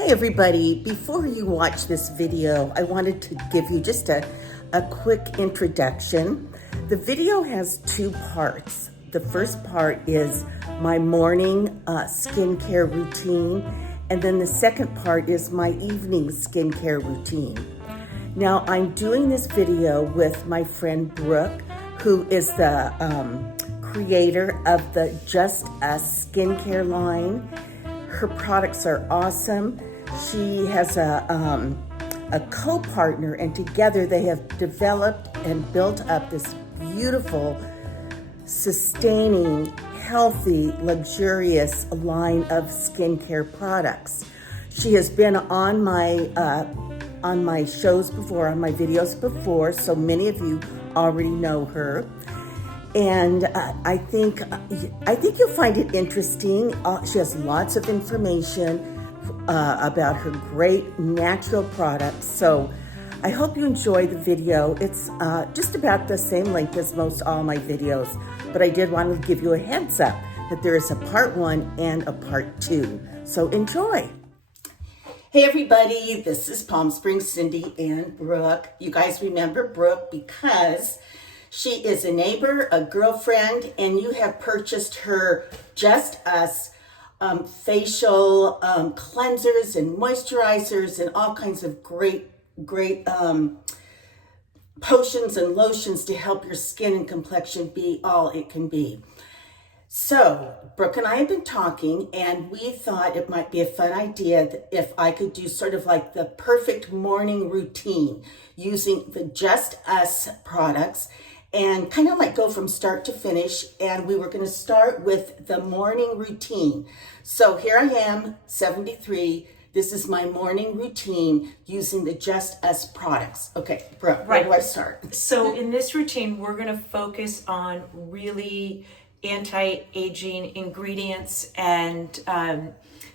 Hey everybody, before you watch this video, I wanted to give you just a quick introduction. The video has two parts. The first part is my morning skincare routine, and then the second part is my evening skincare routine. Now, I'm doing this video with my friend Brooke, who is the creator of the Just Us skincare line. Her products are awesome. She has a co-partner, and together they have developed and built up this beautiful, sustaining, healthy, luxurious line of skincare products. She has been on my shows before, on my videos before, so many of you already know her. And I think you'll find it interesting. She has lots of information about her great natural products. So I hope you enjoy the video. It's just about the same length as most all my videos, but I did want to give you a heads up that there is a part 1 and a part 2. So enjoy. Hey everybody, this is Palm Springs Cindy and Brooke. You guys remember Brooke because she is a neighbor, a girlfriend, and you have purchased her Just Us facial cleansers and moisturizers and all kinds of great potions and lotions to help your skin and complexion be all it can be. So Brooke and I have been talking, and we thought it might be a fun idea that if I could do sort of like the perfect morning routine using the Just Us products and kind of like go from start to finish. And we were going to start with the morning routine. So here I am, 73. This is my morning routine using the Just Us products. Okay, Brooke, where do I start? So in this routine, we're going to focus on really anti-aging ingredients and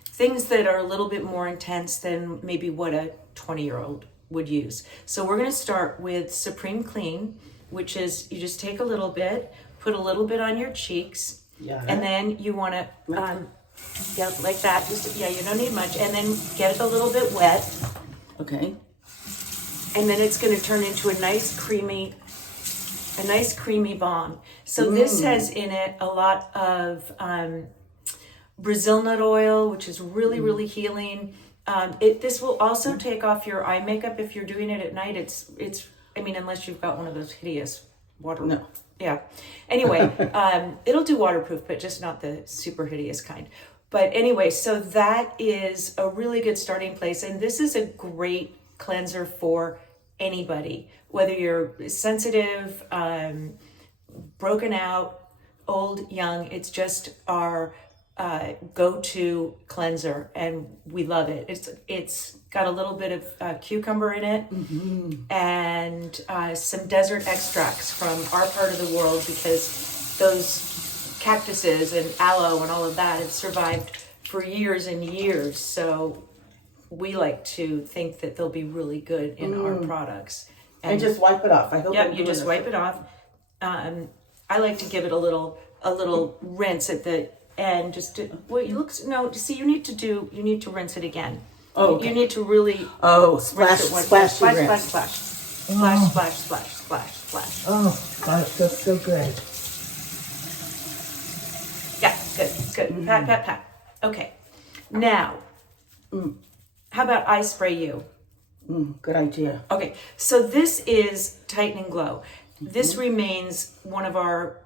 things that are a little bit more intense than maybe what a 20-year-old would use. So we're going to start with Supreme Clean, which is you just take a little bit, put a little bit on your cheeks, and then you want to, like that. Just you don't need much, and then get it a little bit wet. Okay. And then it's going to turn into a nice creamy balm. So this has in it a lot of Brazil nut oil, which is really healing. This will also take off your eye makeup if you're doing it at night. It's unless you've got one of those hideous water. No. Yeah. Anyway, it'll do waterproof, but just not the super hideous kind. But anyway, so that is a really good starting place. And this is a great cleanser for anybody, whether you're sensitive, broken out, old, young. It's just our go-to cleanser, and we love it. It's got a little bit of cucumber in it, and some desert extracts from our part of the world, because those cactuses and aloe and all of that have survived for years and years. So we like to think that they'll be really good in our products. And just wipe it off. I hope. Yeah, you just wipe it off. I like to give it a little rinse at the end. Just to, you need to rinse it again. Oh, okay. You need to really splash. Splash. Oh gosh, that's so good. Yeah, good. Pat. Okay, now, how about I spray you? Good idea. Okay, so this is Tighten and Glow. This remains one of our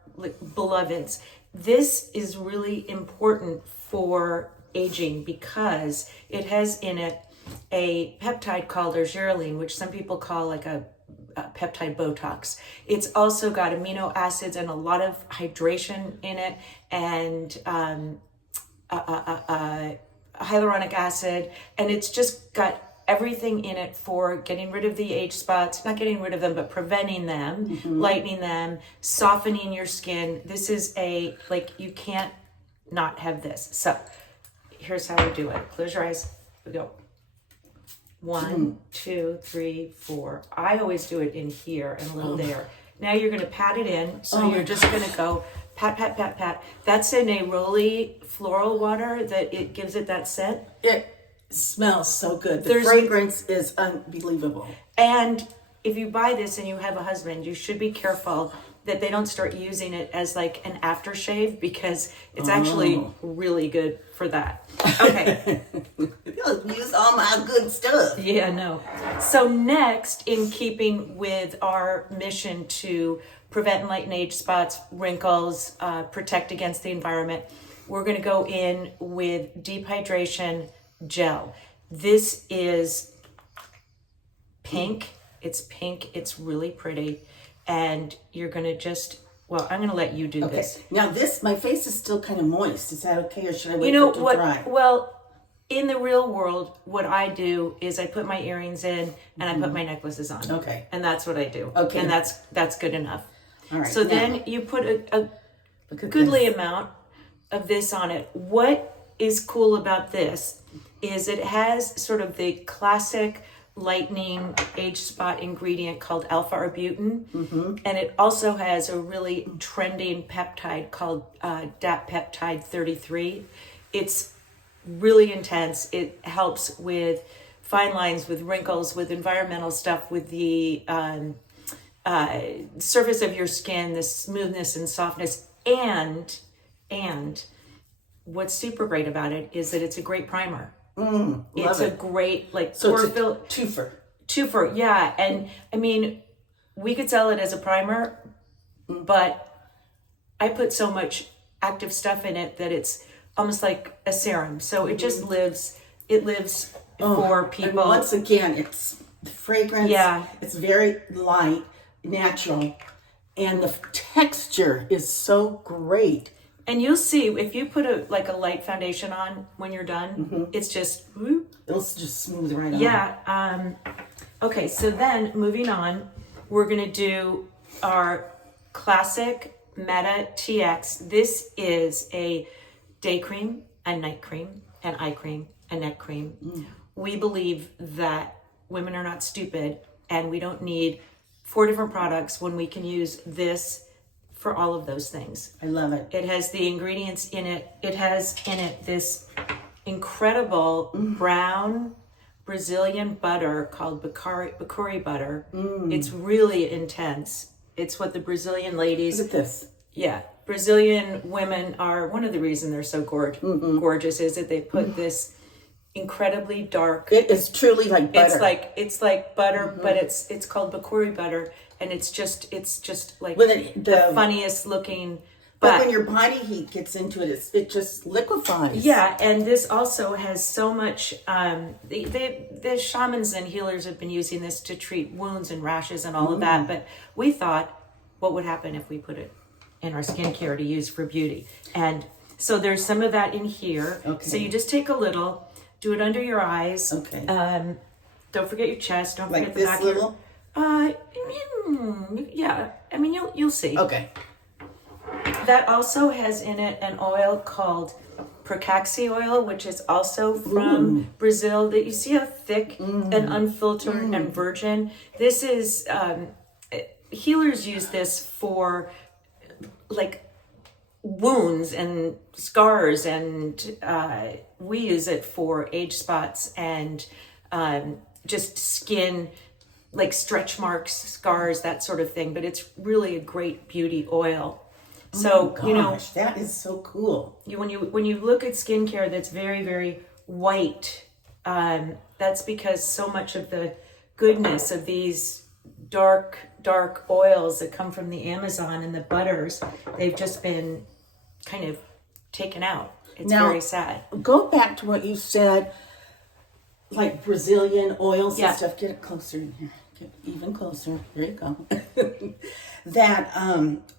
beloveds. This is really important for aging because it has in it a peptide called ergoline, which some people call like a peptide Botox. It's also got amino acids and a lot of hydration in it, and hyaluronic acid, and it's just got everything in it for getting rid of the age spots, not getting rid of them, but preventing them, lightening them, softening your skin. This is you can't not have this. So here's how we do it. Close your eyes. We go 1, 2, 3, 4. I always do it in here and a little there. Now you're going to pat it in. So you're just going to go pat, pat, pat, pat. That's a neroli floral water that it gives it that scent. smells so good. The There's- fragrance is unbelievable. And if you buy this and you have a husband, you should be careful that they don't start using it as like an aftershave, because it's actually really good for that. Okay. Use all my good stuff. Yeah, no. So next, in keeping with our mission to prevent and lighten age spots, wrinkles, protect against the environment, we're going to go in with deep hydration gel. This is pink. It's pink. It's really pretty. And you're going to just, well, I'm going to let you do this. Now my face is still kind of moist. Is that okay, or should I wait You know for it to what? dry? Well, in the real world, what I do is I put my earrings in and I put my necklaces on. Okay. And that's what I do. Okay. And that's good enough. All right. So now, then you put a look at goodly this. amount of this on it. What is cool about this is it has sort of the classic lightening age spot ingredient called alpha-arbutin, and it also has a really trending peptide called DAP peptide 33. It's really intense. It helps with fine lines, with wrinkles, with environmental stuff, with the surface of your skin, the smoothness and softness, and what's super great about it is that it's a great primer. It's a great, like, So it's a twofer. Twofer, yeah. And I mean, we could sell it as a primer, but I put so much active stuff in it that it's almost like a serum. So it just lives for people. And once again, it's the fragrance. Yeah. It's very light, natural, and the texture is so great. And you'll see if you put a light foundation on when you're done, it's just whoop. It'll just smooth right on. Yeah. Okay, so then moving on, we're going to do our classic Meta TX. This is a day cream, a night cream, an eye cream, a neck cream. We believe that women are not stupid and we don't need 4 different products when we can use this for all of those things. I love it. It has the ingredients in it. It has in it this incredible brown Brazilian butter called Bacuri butter. It's really intense. It's what the Brazilian ladies... Look at this. Yeah. Brazilian women are... One of the reasons they're so gorgeous is that they put this incredibly dark... It is truly like butter. It's like butter, but it's called Bacuri butter, and it's just like the funniest looking... But when your body heat gets into it, it just liquefies. Yeah, and this also has so much. The shamans and healers have been using this to treat wounds and rashes and all of that. But we thought, what would happen if we put it in our skincare to use for beauty? And so there's some of that in here. Okay. So you just take a little, do it under your eyes. Okay. Don't forget your chest. Don't Like forget the this back little? of your. Yeah. I mean, you'll see. Okay. That also has in it an oil called Pracaxi oil, which is also from Brazil. That you see how thick and unfiltered and virgin. This is healers use this for like wounds and scars, and we use it for age spots and just skin, like stretch marks, scars, that sort of thing. But it's really a great beauty oil. So, that is so cool. when you look at skincare that's very, very white, that's because so much of the goodness of these dark oils that come from the Amazon and the butters, they've just been kind of taken out. It's very sad. Go back to what you said, like Brazilian oils and stuff. Get it closer in here. Get even closer. There you go.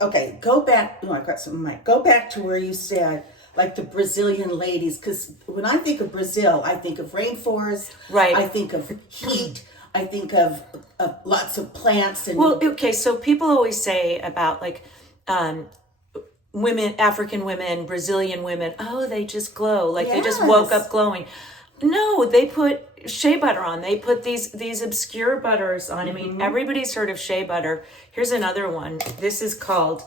Okay, go back. Oh, I got some mic. Go back to where you said, like the Brazilian ladies, because when I think of Brazil, I think of rainforest. Right. I think of heat. I think of lots of plants. And Well, okay, so people always say about like women, African women, Brazilian women, oh, they just glow. Like they just woke up glowing. No, they put shea butter on. They put these obscure butters on. I mean, everybody's heard of shea butter. Here's another one. This is called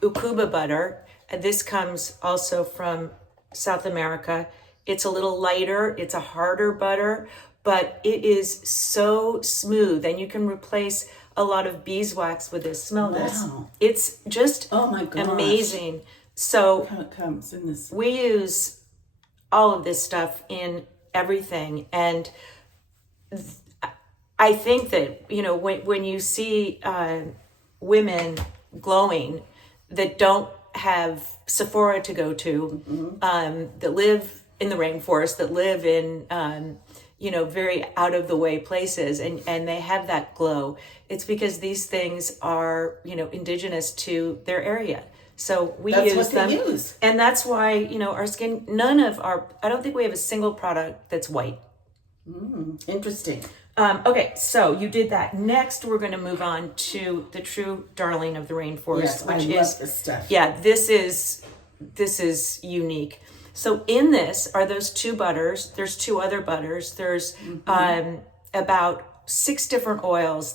Ukuba butter. This comes also from South America. It's a little lighter. It's a harder butter, but it is so smooth, and you can replace a lot of beeswax with this. Smell this. It's just oh my gosh, amazing. So how it comes in this. we use all of this stuff in everything, and I think that, you know, when you see women glowing that don't have Sephora to go to, that live in the rainforest, that live in, you know, very out of the way places, and they have that glow, it's because these things are, you know, indigenous to their area. So That's use what them. they use. And that's why, you know, our skin, I don't think we have a single product that's white. Interesting. Okay, so you did that. Next, we're going to move on to the true darling of the rainforest, Yes, which I is love this stuff. Yeah, this is unique. So in this are those two butters. There's two other butters. There's about 6 different oils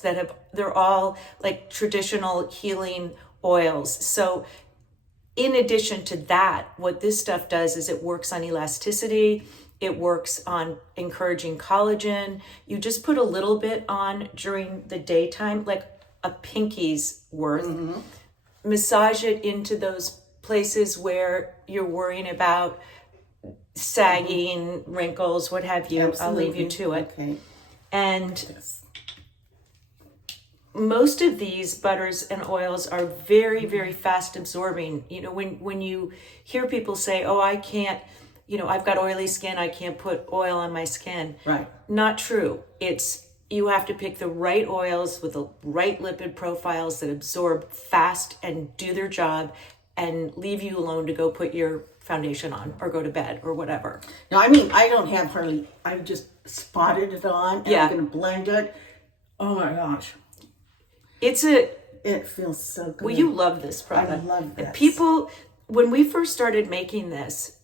they're all like traditional healing oils. So in addition to that, what this stuff does is it works on elasticity. It works on encouraging collagen. You just put a little bit on during the daytime, like a pinky's worth. Massage it into those places where you're worrying about sagging, wrinkles, what have you. Absolutely. I'll leave you to it. Okay. And Yes. most of these butters and oils are very, very fast absorbing. You know, when you hear people say, oh, I can't, you know, I've got oily skin, I can't put oil on my skin. Right. Not true. You have to pick the right oils with the right lipid profiles that absorb fast and do their job and leave you alone to go put your foundation on or go to bed or whatever. Now, I mean, I don't have hardly, I've just spotted it on, and Yeah. I'm going to blend it. Oh my gosh. It feels so good. Well, you love this product. I love this. People, when we first started making this,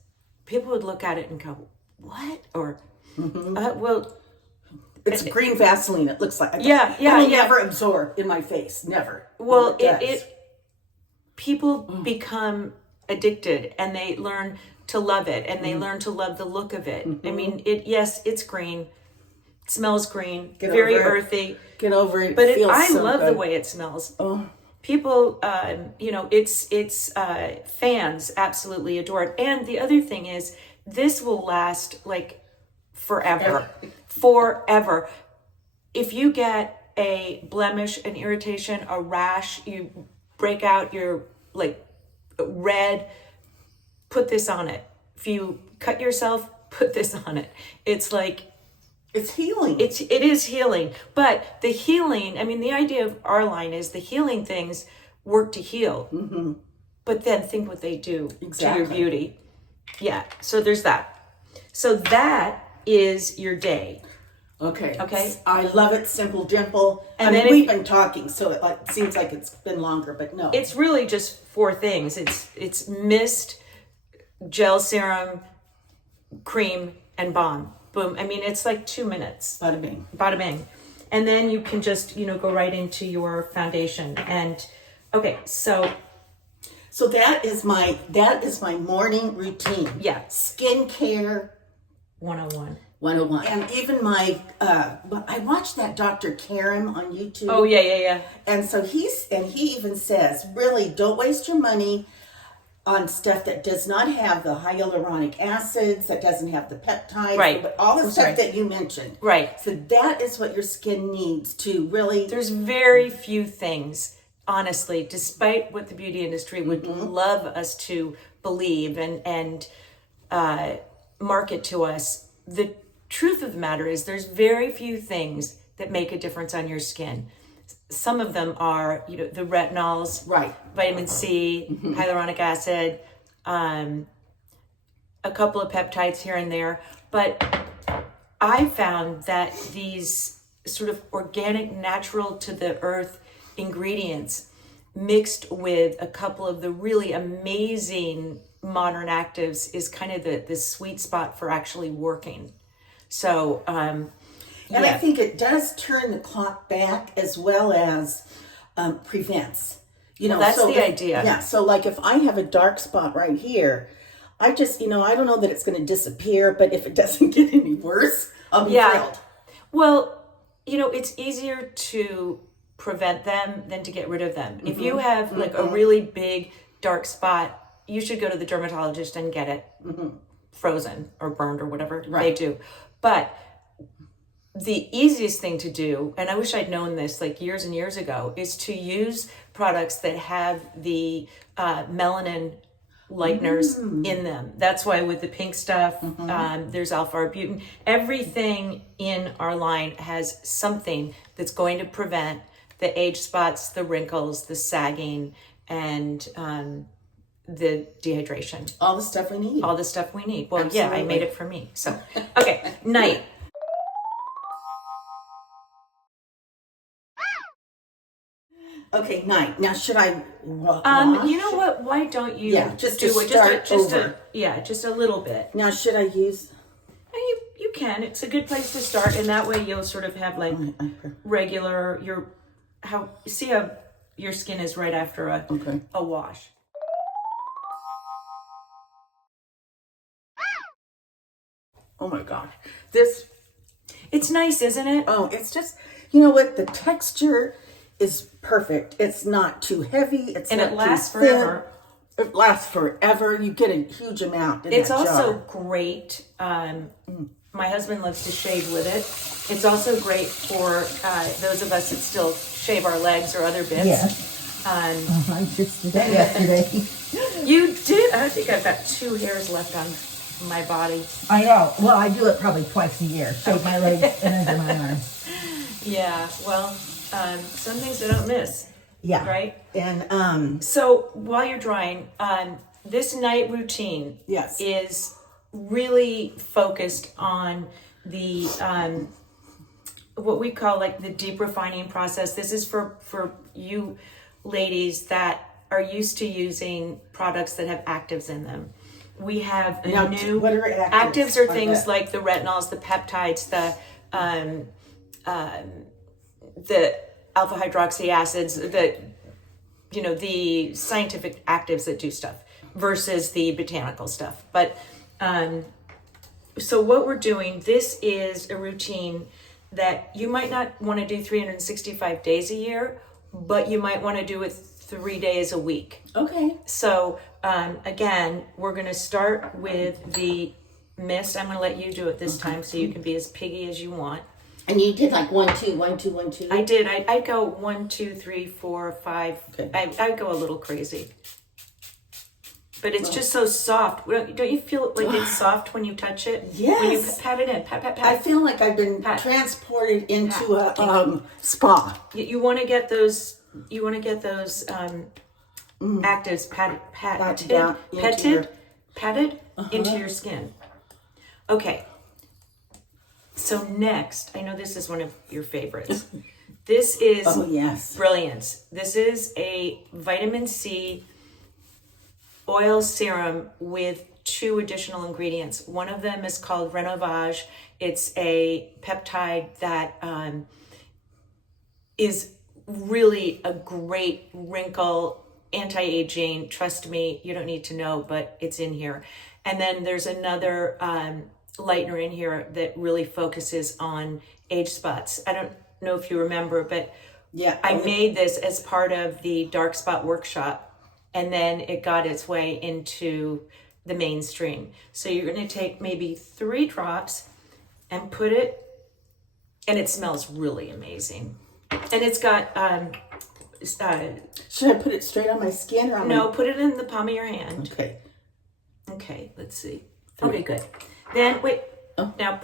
people would look at it and go, what? Or, well, It's green Vaseline, it looks like. Yeah, It will yeah. never absorb in my face, never. well, does. people become addicted and they learn to love it and they learn to love the look of it. I mean, yes, it's green. It smells green, very over it. earthy. Get over it. But It feels I so love the good. way it smells. Oh. People, you know, it's fans absolutely adore it. And the other thing is, this will last like forever. Forever. If you get a blemish, an irritation, a rash, you break out your like red, put this on it. If you cut yourself, put this on it. It's like, It's healing. it is healing. But the healing, I mean, the idea of our line is the healing things work to heal. But then think what they do to Exactly. your beauty. Yeah, so there's that. So that is your day. Okay. Okay. I love it. Simple, dimple. And I mean, then we've been talking, so it like seems like it's been longer, but no. It's really just 4 things. It's mist, gel serum, cream, and balm. Boom. I mean, it's like 2 minutes. Bada bing. Bada bing. And then you can just, you know, go right into your foundation. And okay, so So that is my morning routine. Yeah. Skincare 101. 101. And even my I watched that Dr. Karam on YouTube. Oh yeah. And so he even says, really don't waste your money on stuff that does not have the hyaluronic acids, that doesn't have the peptides, Right. but all the That's stuff right. that you mentioned. Right. So that is what your skin needs to really. There's very few things, honestly, despite what the beauty industry would love us to believe and market to us. The truth of the matter is there's very few things that make a difference on your skin. Some of them are, you know, the retinols, Right. vitamin C, hyaluronic acid, a couple of peptides here and there. But I found that these sort of organic, natural to the earth ingredients mixed with a couple of the really amazing modern actives is kind of the sweet spot for actually working. So, And I think it does turn the clock back as well as prevents. You know, that's so the idea. Yeah. So like if I have a dark spot right here, I just, I don't know that it's going to disappear, but if it doesn't get any worse, I'll be thrilled. Well, it's easier to prevent them than to get rid of them. If you have like a really big dark spot, you should go to the dermatologist and get it frozen or burned or whatever they do. But the easiest thing to do, and I wish I'd known this like years and years ago, is to use products that have the melanin lighteners in them. That's why with the pink stuff, there's alpha-arbutin. Everything in our line has something that's going to prevent the age spots, the wrinkles, the sagging, and the dehydration. All the stuff we need. All the stuff we need. Well, Absolutely. yeah, I made it for me. So, okay, night. Okay, night. Now, should I wash? You know what? Why don't you just do to it? start over. Just a little bit. Now, should I use? You can. It's a good place to start, and that way you'll sort of have like regular see how your skin is right after a wash. Oh my gosh, it's nice, isn't it? Oh, it's just, you know what? The texture is perfect. It's not too heavy. It lasts forever. It lasts forever. You get a huge amount in It's that also jar. great. My husband loves to shave with it. It's also great for those of us that still shave our legs or other bits. Yes. I just did that yesterday. You did? I think I've got 2 hairs left on my body. I know. Well, I do it probably twice a year. Shave my legs and under my arms. Yeah, well, some things I don't miss. Yeah. Right? And So while you're drying, this night routine is really focused on the what we call like the deep refining process. This is for you ladies that are used to using products that have actives in them. We have what are actives? Actives are things like the retinols, the peptides, the alpha hydroxy acids, the scientific actives that do stuff versus the botanical stuff. But so what we're doing, this is a routine that you might not want to do 365 days a year, but you might want to do it 3 days a week. okay. So again, we're going to start with the mist. I'm going to let you do it this time so you can be as piggy as you want. And you did like 1, 2, 1, 2, 1, 2. I did. I'd go 1, 2, 3, 4, 5. Okay. I'd go a little crazy. But it's just so soft. Don't you feel like it's soft when you touch it? Yes. When you pat it in, pat. I feel like I've been transported into a spa. You want to get those. You want to get those actives patted into your skin. Okay. So next, I know this is one of your favorites. This is brilliance. This is a vitamin C oil serum with 2 additional ingredients. One of them is called Renovage. It's a peptide that is really a great wrinkle anti-aging. Trust me, you don't need to know, but it's in here. And then there's another lightener in here that really focuses on age spots. I don't know if you remember, but I made this as part of the dark spot workshop, and then it got its way into the mainstream. So you're going to take maybe 3 drops and put it, and it smells really amazing. And it's got should I put it straight on my skin or on no, put it in the palm of your hand. Okay, let's see. Okay, good. Then wait. Now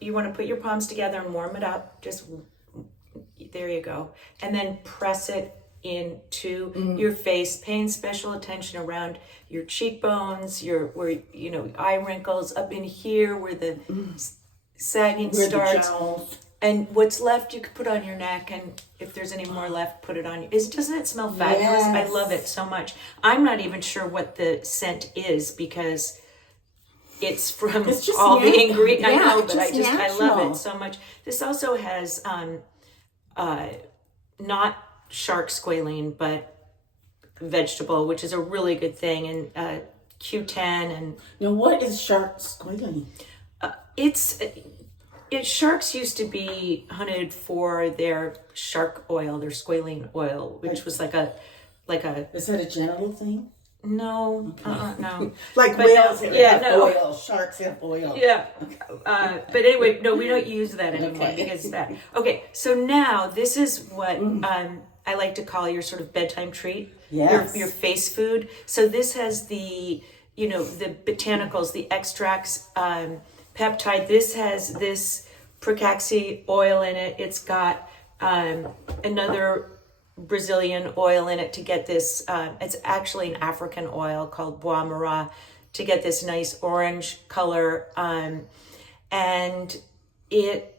you want to put your palms together and warm it up. Just there you go. And then press it into your face, paying special attention around your cheekbones, where eye wrinkles, up in here where the sagging starts. And what's left you could put on your neck, and if there's any more left, put it on you. Doesn't it smell fabulous? Yes. I love it so much. I'm not even sure what the scent is because it's from all the ingredients. I know, but I love it so much. This also has not shark squalene, but vegetable, which is a really good thing, and Q10 and Now, what is shark squalene? Sharks used to be hunted for their shark oil, their squalene oil, which was like a Is that a genital thing? no, no. Like But whales have no. oil, sharks have oil. Yeah. But anyway, no, we don't use that anymore Okay. because that. Okay, so now this is what I like to call your sort of bedtime treat. Yes. Your face food. So this has the botanicals, the extracts, peptide. This has this Pracaxi oil in it. It's got another Brazilian oil in it to get this. It's actually an African oil called Bois Mara to get this nice orange color. And it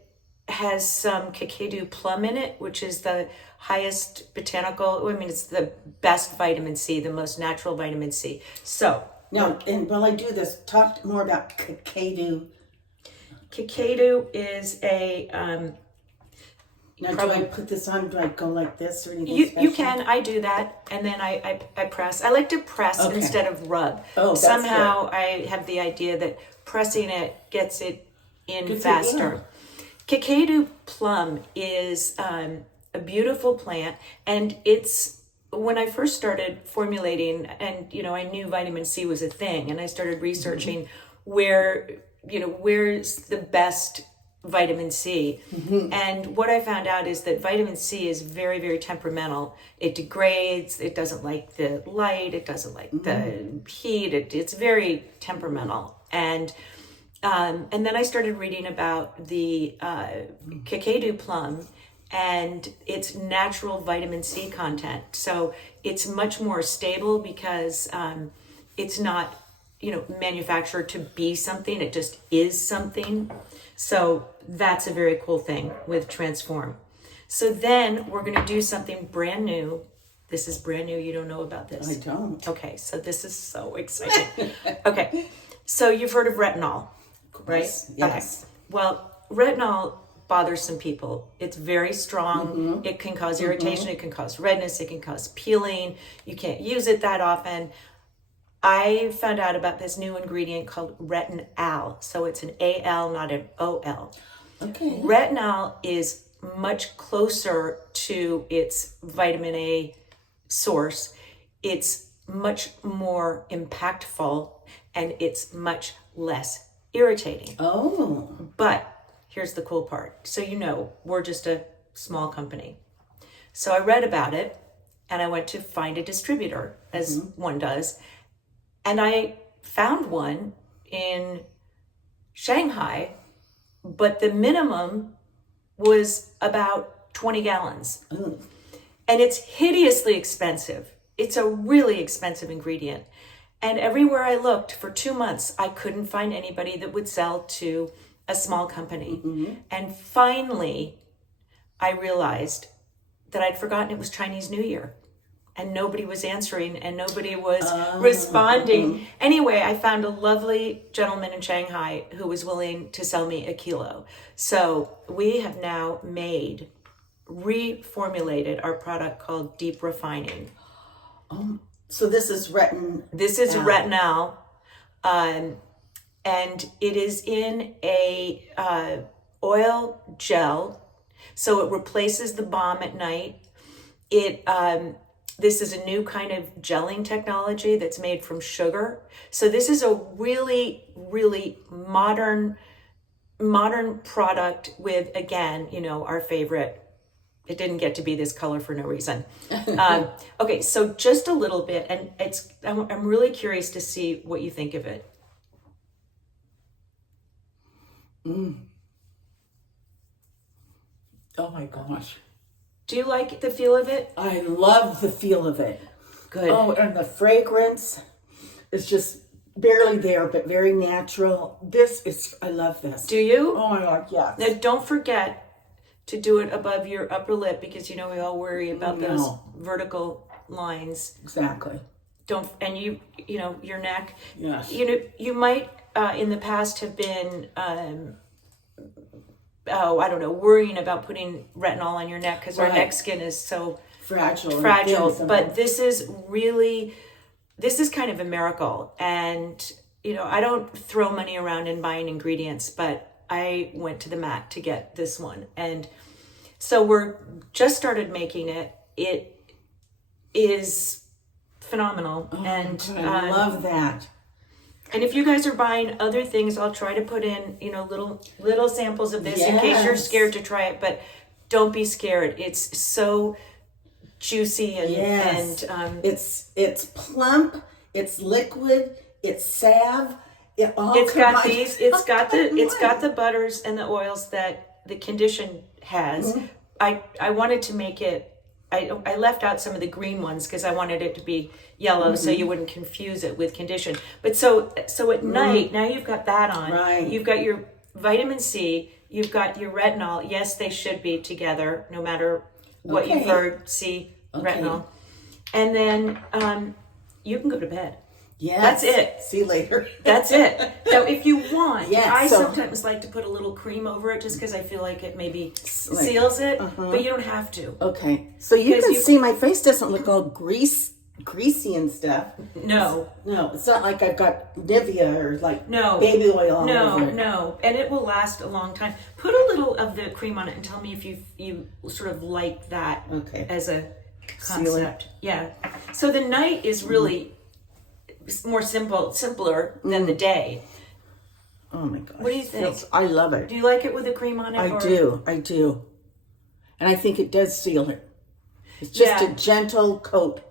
has some Kakadu plum in it, which is the highest botanical. I mean, it's the best vitamin C, the most natural vitamin C. So Now, and while I do this, talk more about Kakadu. Kakadu is a Now, do I put this on? Do I go like this or anything you special? can. I do that, and then I press. I like to press Okay. instead of rub. Oh, that's somehow I have the idea that pressing it gets it in Gets it faster. Kakadu plum is a beautiful plant, and it's when I first started formulating, and I knew vitamin C was a thing, and I started researching where's the best vitamin C. And what I found out is that vitamin C is very, very temperamental. It degrades, it doesn't like the light, it doesn't like the heat, it's very temperamental. And then I started reading about the Kakadu plum and its natural vitamin C content. So it's much more stable because it's not manufactured to be something, it just is something. So that's a very cool thing with Transform. So then we're going to do something brand new. This is brand new. You don't know about this. I don't. Okay, so this is so exciting. Okay, so you've heard of retinol, right? Yes. Okay. Well, retinol bothers some people. It's very strong. It can cause irritation. It can cause redness. It can cause peeling. You can't use it that often. I found out about this new ingredient called retinal. So it's an AL, not an OL. Okay. Retinol is much closer to its vitamin A source. It's much more impactful and it's much less irritating. Oh. But here's the cool part. So we're just a small company. So I read about it and I went to find a distributor, as one does. And I found one in Shanghai, but the minimum was about 20 gallons. And it's hideously expensive. It's a really expensive ingredient. And everywhere I looked for 2 months, I couldn't find anybody that would sell to a small company. And finally, I realized that I'd forgotten it was Chinese New Year. And nobody was answering and nobody was responding. Anyway, I found a lovely gentleman in Shanghai who was willing to sell me a kilo. So we have now reformulated our product called Deep Refining. So this is retin. This is retinol, and it is in a oil gel, so it replaces the balm at night. This is a new kind of gelling technology that's made from sugar. So this is a really, really modern product with, again, our favorite. It didn't get to be this color for no reason. Okay, so just a little bit, and I'm really curious to see what you think of it. Oh my gosh. Do you like the feel of it? I love the feel of it. Good. Oh, and the fragrance is just barely there, but very natural. I love this. Do you? Oh my God, yes. Now, don't forget to do it above your upper lip because we all worry about those vertical lines. Exactly. And your neck. Yes. You might in the past have been worrying about putting retinol on your neck because our neck skin is so fragile. But this is this is kind of a miracle. And, you know, I don't throw money around in buying ingredients, but I went to the mat to get this one. And so we're just started making it. It is phenomenal. And I love that. and if you guys are buying other things, I'll try to put in, you know, little samples of this in case you're scared to try it, but don't be scared. It's so juicy and it's plump, it's liquid, it's salve. It's got the butters and the oils that the condition has. I wanted to make it, I left out some of the green ones because I wanted it to be yellow so you wouldn't confuse it with condition. But so at night, now you've got that on. Right. You've got your vitamin C, you've got your retinol. Yes, they should be together no matter what you've heard, retinol. And then you can go to bed. Yes. That's it. See you later. That's it. Now, if you want, I sometimes like to put a little cream over it just because I feel like it maybe seals it, but you don't have to. Okay. So you can see my face doesn't look all greasy and stuff. No. No, it's not like I've got Nivea or like baby oil all over it. No. And it will last a long time. Put a little of the cream on it and tell me if you sort of like that as a concept. Yeah. So the night is really more simpler than the day. Oh my gosh. What do you think? I love it. Do you like it with the cream on it? I do. And I think it does seal it. It's just a gentle coat.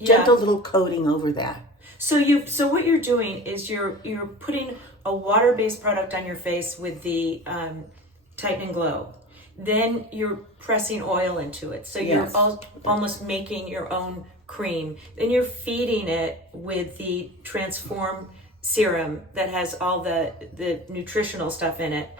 Gentle little coating over that. So what you're doing is you're putting a water-based product on your face with the Tighten and Glow. Then you're pressing oil into it. So you're almost making your own cream. Then you're feeding it with the Transform serum that has all the nutritional stuff in it.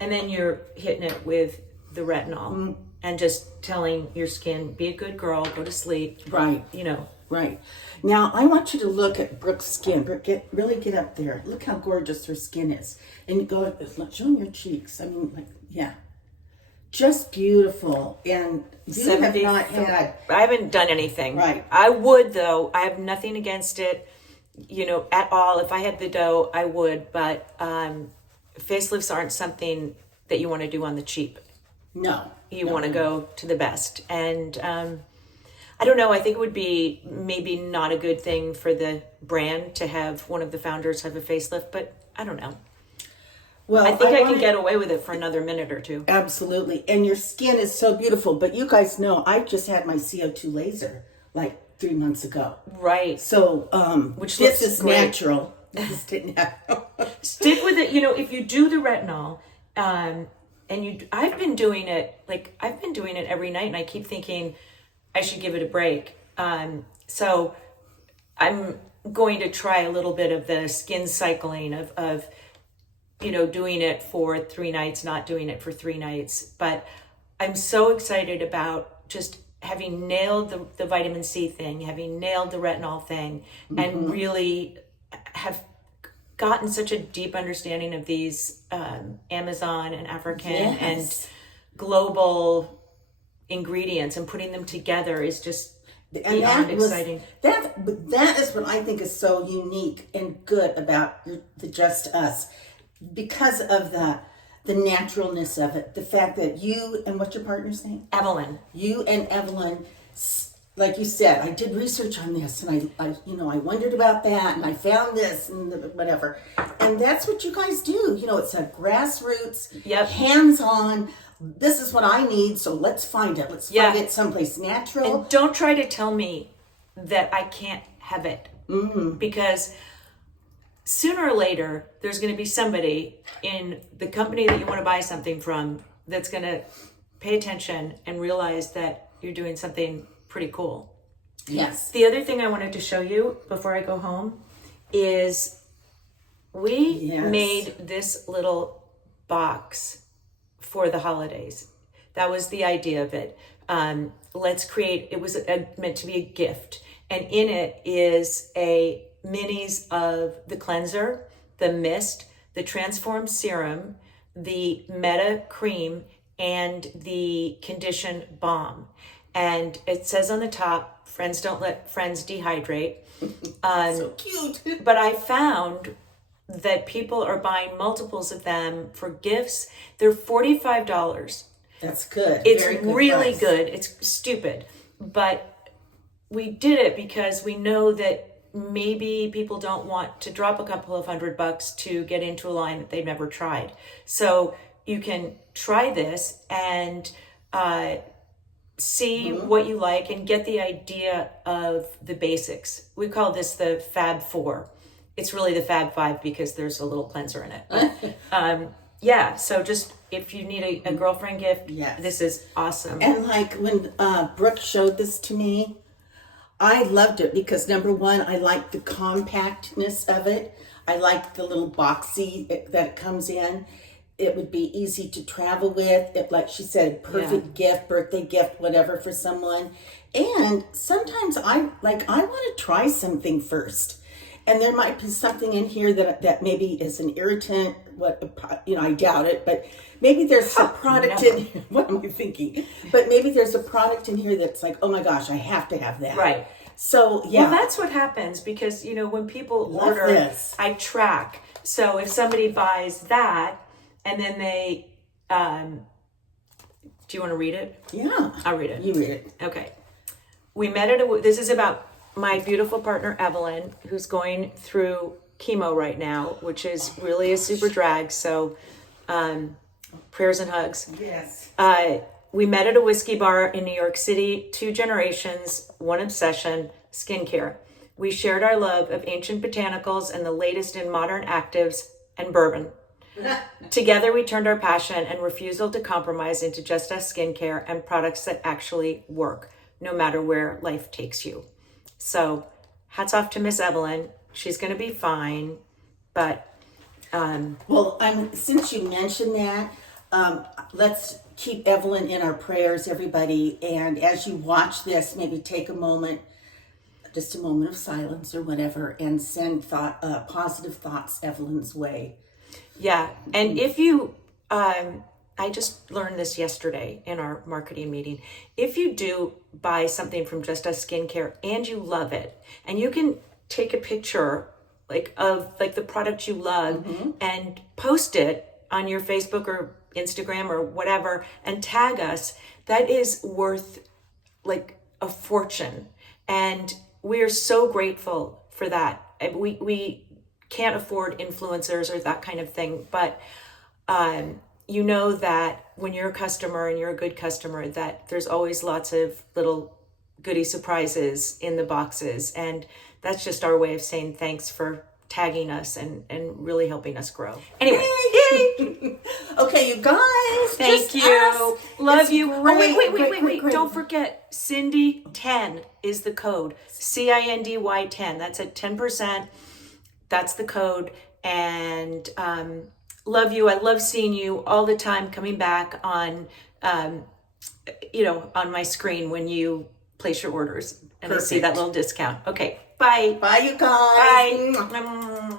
And then you're hitting it with the retinol and just telling your skin, be a good girl, go to sleep. Right. You know. Right. Now, I want you to look at Brooke's skin. Brooke, really get up there. Look how gorgeous her skin is. And go, show them your cheeks. I mean, just beautiful. And you have not had... I haven't done anything. Right. I would, though. I have nothing against it, you know, at all. If I had the dough, I would. But facelifts aren't something that you want to do on the cheap. No. You want to go to the best. And I don't know. I think it would be maybe not a good thing for the brand to have one of the founders have a facelift, but I don't know. Well, I think I can get away with it for another minute or two. Absolutely. And your skin is so beautiful. But you guys know, I just had my CO2 laser like 3 months ago. Right. So, which this is great. Natural. This didn't happen. Stick with it. You know, if you do the retinol, I've been doing it every night, and I keep thinking I should give it a break. So I'm going to try a little bit of the skin cycling of you know, doing it for 3 nights, not doing it for 3 nights. But I'm so excited about just having nailed the vitamin C thing, having nailed the retinol thing, and really have gotten such a deep understanding of these Amazon and African and global ingredients, and putting them together is just beyond exciting. That is what I think is so unique and good about the Just Us. Because of the naturalness of it, the fact that you and what's your partner's name? Evelyn. You and Evelyn, like you said, I did research on this, and I wondered about that, and I found this and whatever, and that's what you guys do. You know, it's a grassroots, hands-on. This is what I need, so let's find it. Let's find it someplace natural. And don't try to tell me that I can't have it, because sooner or later, there's going to be somebody in the company that you want to buy something from that's going to pay attention and realize that you're doing something pretty cool. Yes. The other thing I wanted to show you before I go home is we made this little box for the holidays. That was the idea of it. It was meant to be a gift. And in it is a minis of the cleanser, the mist, the Transform serum, the Meta cream, and the Condition balm. And it says on the top, friends don't let friends dehydrate. So cute. But I found that people are buying multiples of them for gifts. They're $45. That's good. It's Very good really price. good. It's stupid. But we did it because we know that maybe people don't want to drop a couple of $100 to get into a line that they've never tried. So you can try this and see what you like and get the idea of the basics. We call this the Fab Four. It's really the Fab Five because there's a little cleanser in it. But, yeah, so just if you need a girlfriend gift, Yes. this is awesome. And like when Brooke showed this to me, I loved it because number one, I like the compactness of it. I like the little boxy that it comes in. It would be easy to travel with. It, like she said, perfect gift, birthday gift, whatever for someone. And sometimes I want to try something first. And there might be something in here that maybe is an irritant. I doubt it, but maybe there's a product in here. What am I thinking? But maybe there's a product in here that's like, oh my gosh, I have to have that. Right. So, yeah. Well, that's what happens because, when people Love order, this. I track. So if somebody buys that and then they, do you want to read it? Yeah. I'll read it. You read it. Okay. We met this is about my beautiful partner, Evelyn, who's going through chemo right now, which is really a super drag. So prayers and hugs. Yes. We met at a whiskey bar in New York City, 2 generations, 1 obsession, skincare. We shared our love of ancient botanicals and the latest in modern actives and bourbon. Together, we turned our passion and refusal to compromise into just us skincare and products that actually work, no matter where life takes you. So, hats off to Miss Evelyn. She's going to be fine, but... Well, since you mentioned that, let's keep Evelyn in our prayers, everybody. And as you watch this, maybe take a moment, just a moment of silence or whatever, and send positive thoughts Evelyn's way. Yeah, and if you, I just learned this yesterday in our marketing meeting. If you do buy something from Just Us Skincare and you love it, and you can take a picture of the product you love and post it on your Facebook or Instagram or whatever and tag us, that is worth a fortune. And we are so grateful for that. We can't afford influencers or that kind of thing, but you know that when you're a customer and you're a good customer, that there's always lots of little goodie surprises in the boxes. And that's just our way of saying thanks for tagging us and really helping us grow. Anyway, yay! Okay, you guys. Thank just you. us. Love It's you. great, Wait. great. Don't forget, Cindy10 is the code. CINDY10. That's at 10%. That's the code. And love you. I love seeing you all the time coming back on, on my screen when you place your orders and I see that little discount. Okay. Bye. Bye, you guys. Bye.